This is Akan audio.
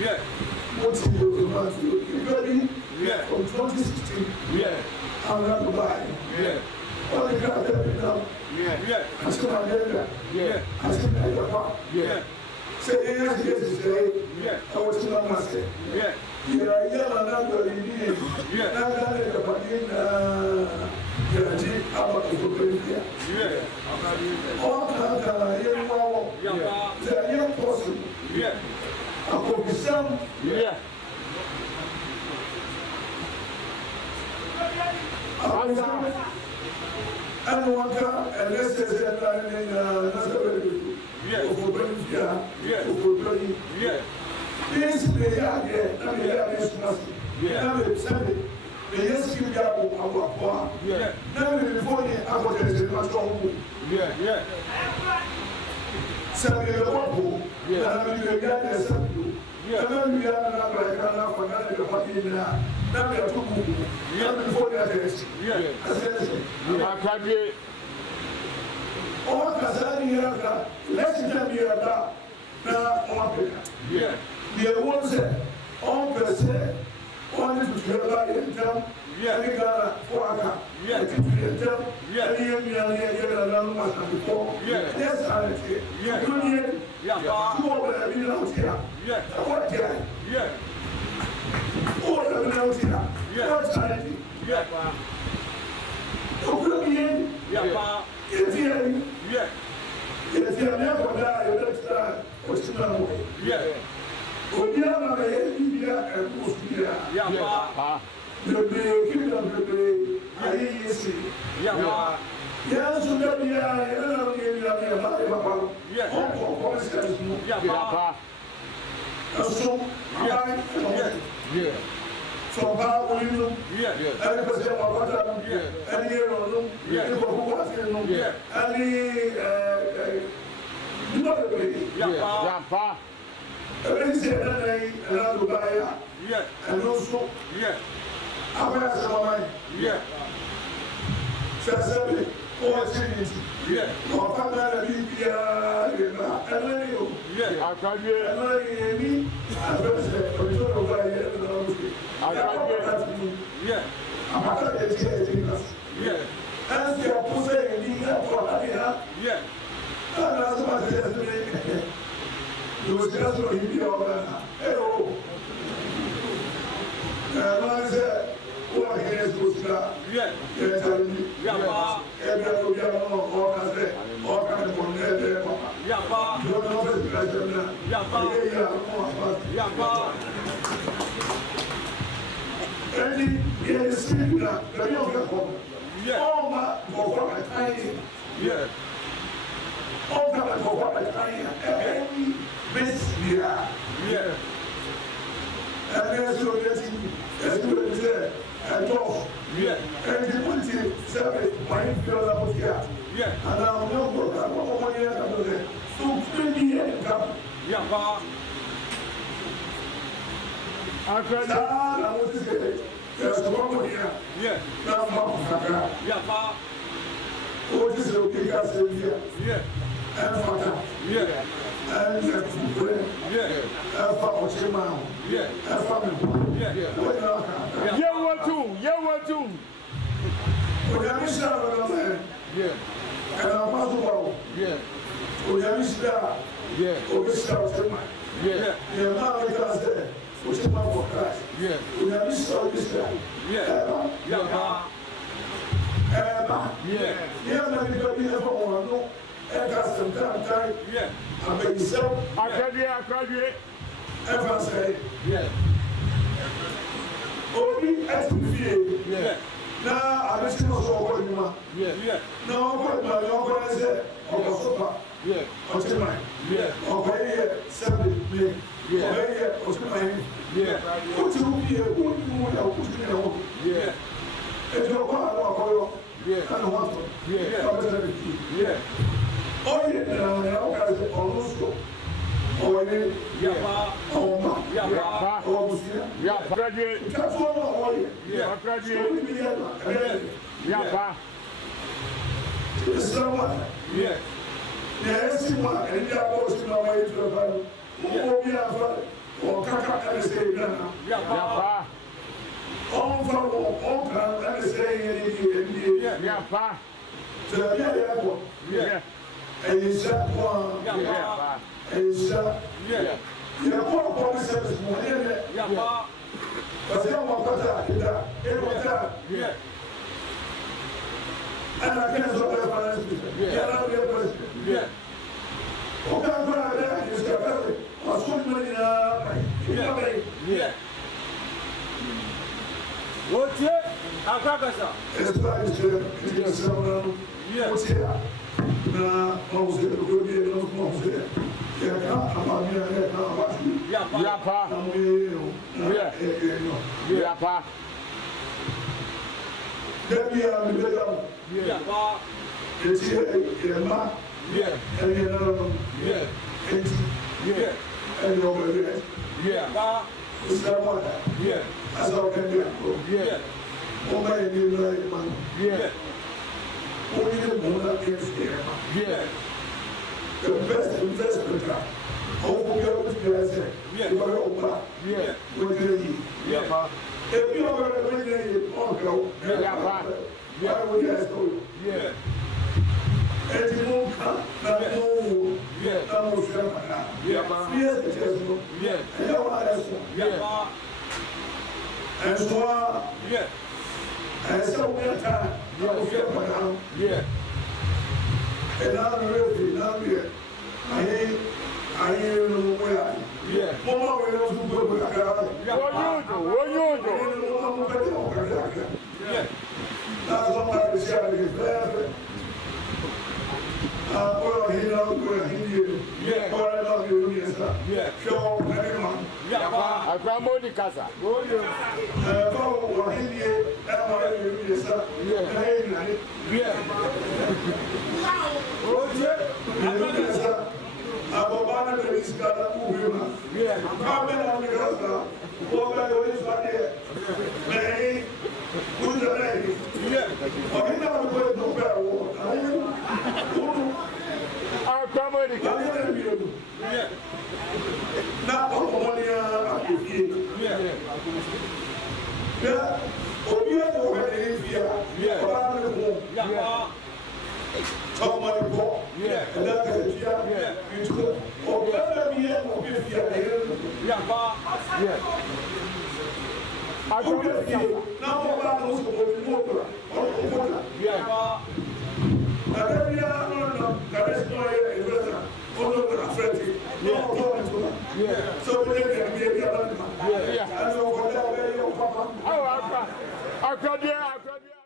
Yeah. What's in your demand? You ready? Yeah. From 2016. Yeah. I'm not to buy. Yeah. All the guys that we know. Yeah. Yeah. I still my dad. Yeah. I still my dad. Yeah. Say, yes, yes, say. Yeah. I was still my master. Yeah. Yeah, yeah, I'm not going to be. Yeah. Now that is the Panin, Agyapadie. Yeah. All kinds of young wow. Yeah. The young person. Yeah. I could be some. Yeah. And one car, and let's say that I'm in another. Yeah. Yeah. Yeah. This is the idea. I mean, that is nothing. Yeah. I'm excited. The yes, you got our Yeah. Now, before you have what is in my strong. Yeah. Yeah. Some of the people, and I mean, the guy that's up to. Yeah. And then we are not like I'm for another party now. Now we are too good. Yeah. Before that is. Yeah. I said, Agyapadie. all Kazani Yaka, let's tell me about now on Africa. Yeah. The ones that all per se wanted to hear about it in town. Yeah. And Ghana, Waka. Yeah. Yeah. And you before. Yeah. Yes, I did. Yeah. Yeah. Two of them have been out here. Yeah. What guy? Yeah. All of them out here. Yeah. What charity? Yeah. Okyenhene. Yeah. Okyenhene. Yeah. If you are never die, you next time, what's the number? Yeah. Okyeman and Ofori. Yeah. The kingdom of the IEC. Yeah. Yes, you know, yeah. From power, you know, and because they are water, and here on them, and who was in them, and you know the way. Yeah. And they said that they another buyer, and also, I'm going to say, yeah. So, or cities, or family, and then you, I can't get any. I don't say, or you don't buy it. I can't get I'm not going to get it. As you are pushing the airport, and as much as yesterday, you was just going to be over there. And I said, oh, I can't do that. Yeah. You're telling me. Yeah. Every other all I say, all kinds of money there. Yeah. You don't know what it's like now. Yeah. And he is speaking now. The young people. Yeah. All my for my time. Yeah. All that for my time. Every best year. Yeah. And there's your getting, as you were there, and talk. Yeah. And you put it, say, my inferior out here. Yeah. And now, no more, I'm not going to come there. So, 20 years come. Yeah. I'm going to say, there's one more here. Yeah. Now, Mama, yeah. What is the big ass here? Yeah. And Fata. Yeah. And Okyeman. Yeah. Agyapadie. Ever say, yeah. Only at the yeah. Now, I wish you was all going. Yeah. No, but my uncle said, oh, yeah. Okyeman. Yeah. Okay, 7 million. Yeah. Okay, Okyeman. Yeah. What you be a good woman? Yeah. It's your father, yeah. And what? Yeah. Yeah. Oh, yeah, also. Oh, yeah. Oh, yeah. Oh, yeah. Graduate. That's all. Yeah. Graduate. Yeah. Someone. Yeah. Yes, you are. And you are going to my way to the Bible. Oh, yeah. Oh, Kaka. me say no. Yapa. On can let me say Yapa. So yeah. Yeah. And you said one. Yapa. And you said Yeah. you're poor public service money. Yapa. But they don't want to Yeah. and I can't stop their finance. Yeah, I'm your president. Yeah. Okay, I'm going to use their family. I'll show you money Yeah. What's it? Akakasa. it's like it's someone what's here. Now, I was going to go get those moms there. Yeah, I'm here. Yapa. Yapa. Yapa. Yapa. It's here, Yeah. and Yeah. Yeah. and over there. Yapa. It's not what that. Yeah. That's all can be. Yeah. Oh, my, you like man. Yeah. Oh, you didn't know that against here. Yeah. The best investment. Oh, you know what you guys say. Yeah. You are over. Yeah. What do you need? Yapa. If you are going to bring in uncle, Yeah. why would you guys go? Yeah. And you won't come, not no, Yeah. no, shut up. Yeah. Yes, it is. Yeah. And you know what that's for. Yapa. And so, Yeah. and so many times, I was shut down. Yeah. And now I'm ready, now I'm here. I ain't no where I am. Yeah. Mama, we don't do good with that. What you do? Yeah. That's what I was saying. Well, he knows where he is. Yeah. But I love you, yes, sir. Yeah. Show everyone. Yapa. Akwamo di kasa. Well, he is, that's why you, yes, sir. Yeah. Yeah. What's it? Yes, sir. I'm about to be scattered. Yeah. Come in on the ground. What are you doing here? Hey, who's the lady? Yeah. Oh, he never played no fair war. Akwamo di kasa. Yeah. Now, I'm only Yeah. yeah. Oh, you have to have it here. Yeah. Yapa. Somebody go. Yeah. And that's it. Yeah. You took. Oh, better be here. Oh, be here. Yapa. Yeah. Oh, be here. Now, I'm about to go to the water. Yapa. And then we are no, there is no investor. Oh, no, we're afraid. No, Yeah. so we can be a Yeah. and so for that, Oh, Akwa. Akwa dia.